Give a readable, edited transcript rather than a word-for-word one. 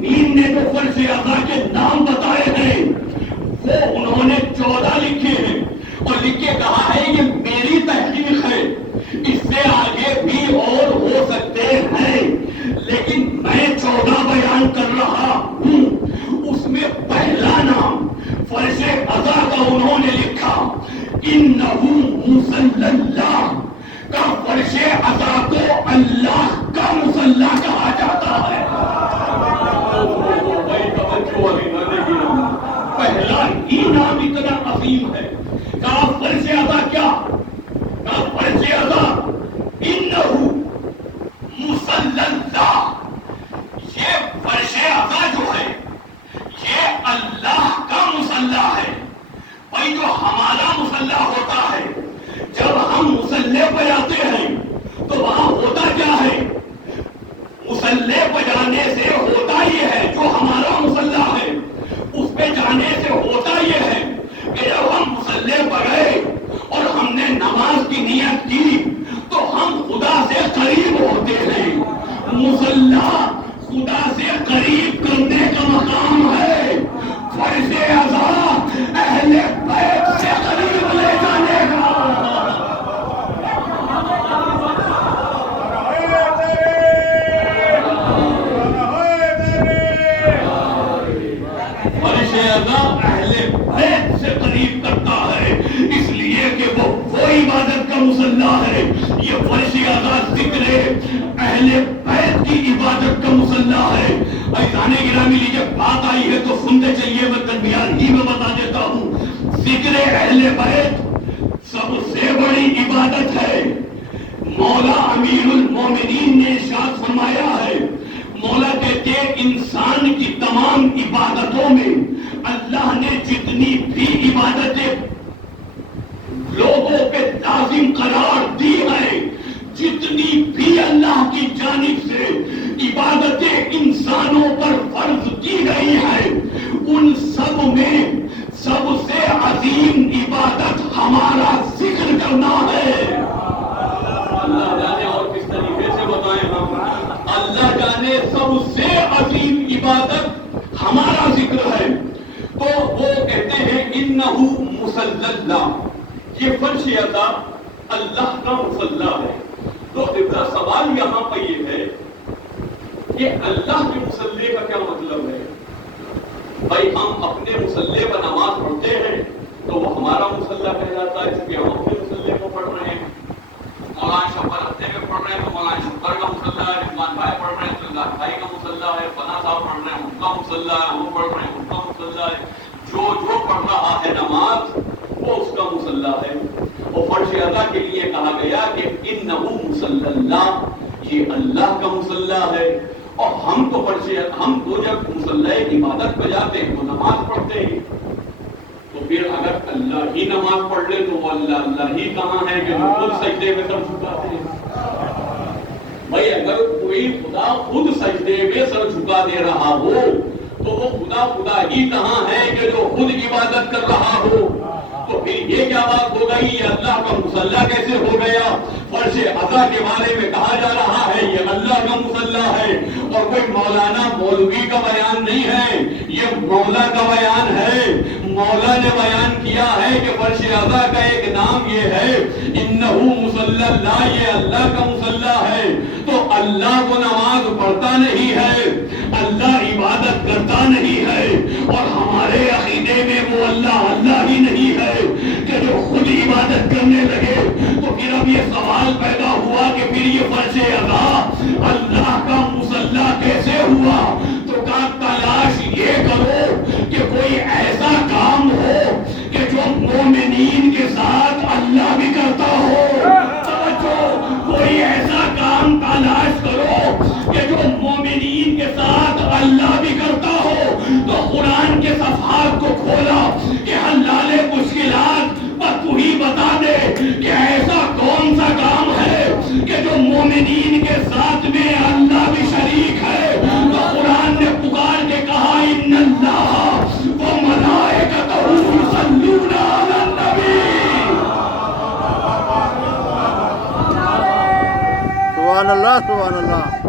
مین نے جو فرش اعضا کے نام بتائے ہیں وہ انہوں نے 14 لکھے ہیں اور لکھ کے کہا ہے یہ میری تحقیق ہے، اس سے آگے بھی اور ہو سکتے ہیں لیکن میں 14 بیان کر رہا ہوں۔ اس میں پہلا نام فرش اعضا کا انہوں نے لکھا انہو مصلی اللہ کا، فرش اعضا کو اللہ کا مصلی کہا جاتا ہے۔ پہلا ہی نام اتنا عظیم ہے۔ کہا فرش اعضا کیا؟ کہا فرش اعضا انہو مصلی اللہ، یہ فرش اعضا جو ہے یہ اللہ کا مصلی ہے۔ بھائی جو ہمارا مصلی ہوتا ہے، جب ہم مصلی پہ جاتے ہیں تو وہاں ہوتا کیا ہے؟ مصلی پہ جانے سے ہوتا یہ ہے، جو ہمارا مصلی ہے اس پہ جانے سے ہوتا یہ ہے کہ جب ہم مصلی پہ گئے اور ہم نے نماز کی نیت کی تو ہم خدا سے قریب ہوتے ہیں۔ مصلی خدا سے قریب کرنے کا مقام ہے، فرش اعضا اہل بیت سے قریب لے جانے کا۔ فرش اعضا اہل بیت سے قریب کرتا ہے، اس لیے کہ وہ عبادت کا مصلی ہے۔ یہ فرش اعضا ذکر اہل بیت کی عبادت کا مصلی ہے۔ عزیزان گرامی لیجیے، بات آئی ہے تو سنتے چلیے، میں تنبیہات ہی میں بتا دیتا ہوں۔ ذکر اہل بیت سب سے بڑی عبادت ہے۔ مولا امیر المومنین نے ارشاد فرمایا ہے، مولا کہتے ہیں انسان کی تمام عبادتوں میں اللہ نے جتنی بھی عبادتیں لوگوں پہ لازم قرار دی ہے، جتنی بھی اللہ کی جانب سے عبادتیں انسانوں پر فرض کی گئی ہے، ان سب میں سب سے عظیم عبادت ہمارا ذکر کرنا ہے۔ اللہ جانے اور کس طریقے سے بتائیں ہم، اللہ جانے سب سے عظیم عبادت ہمارا ذکر ہے۔ تو وہ کہتے ہیں انہو مصلی اللہ، یہ فرش اعضا اللہ کا مصلی ہے۔ تو ابتدا سوال یہاں پہ یہ ہے کہ اللہ کے مصلی کا کیا مطلب ہے؟ بھائی ہم اپنے مصلی پر نماز پڑھتے ہیں تو وہ ہمارا مصلی کہلاتا ہے، چونکہ ہم اپنے مصلی کو پڑھ رہے ہیں۔ مولانا شبر ہفتے میں پڑھ رہے ہیں تو مولانا شبر کا مصلی ہے، رضوان بھائی پڑھ رہے ہیں تو رضوان بھائی کا مصلی ہے، فنا صاحب پڑھ رہے ہیں ان کا مصلی ہے، وہ پڑھ رہے ہیں ان کا مصلی ہے۔ جو پڑھ رہا ہے نماز وہ اس کا مصلی ہے۔ اور فرش اعضا کے لیے کہا گیا کہ انہو مصلی اللہ، یہ اللہ کا مصلی ہے۔ اور ہم تو جب مصلی عبادت پہ جاتے ہیں تو نماز پڑھتے ہیں، تو پھر اگر اللہ ہی نماز پڑھ لے تو وہ اللہ ہی کہاں ہے کہ وہ خود سجدے میں سر جھکاتے ہیں؟ بھائی اگر کوئی خدا خود سجدے میں سر جھکا دے رہا ہو تو وہ خدا ہی کہاں ہے کہ جو خود عبادت کر رہا ہو؟ تو پھر یہ کیا بات ہو گئی، یہ اللہ کا مصلی کیسے ہو گیا؟ فرش اعضا کے بارے میں کہا جا رہا ہے یہ اللہ کا مصلی ہے، اور کوئی مولانا مولوی کا بیان نہیں ہے، یہ مولا کا بیان ہے۔ مولا نے بیان کیا ہے کہ فرش اعضا کا ایک نام یہ ہے انہو مصلی اللہ، یہ اللہ کا مصلی ہے۔ تو اللہ کو نماز پڑھتا نہیں ہے، اللہ عبادت کرتا نہیں ہے، اور ہمارے عقیدے میں وہ اللہ ہی نہیں ہے کہ جو خود عبادت کرنے لگے۔ تو پھر اب یہ سوال پیدا ہوا کہ پھر یہ فرش اعضا اللہ کا مصلی کیسے ہوا؟ تو کہا تلاش یہ کرو کہ کوئی ایسا کام ہو کہ جو مومنین کے ساتھ اللہ بھی کرتا ہو۔ کوئی ایسا کام تلاش کرو کہ جو مومنین کے ساتھ اللہ بھی کرتا ہو۔ تو قرآن کے صفحات کو کھولا کہ حلال مشکلات پر تو ہی بتا دے کہ ایسا کون سا کام ہے کہ جو مومنین کے ساتھ میں اللہ بھی شریک ہے۔ تو قرآن نے پکار کے کہا ان اللہ وملائکتہ یصلون علی النبی۔ سبحان اللہ سبحان اللہ۔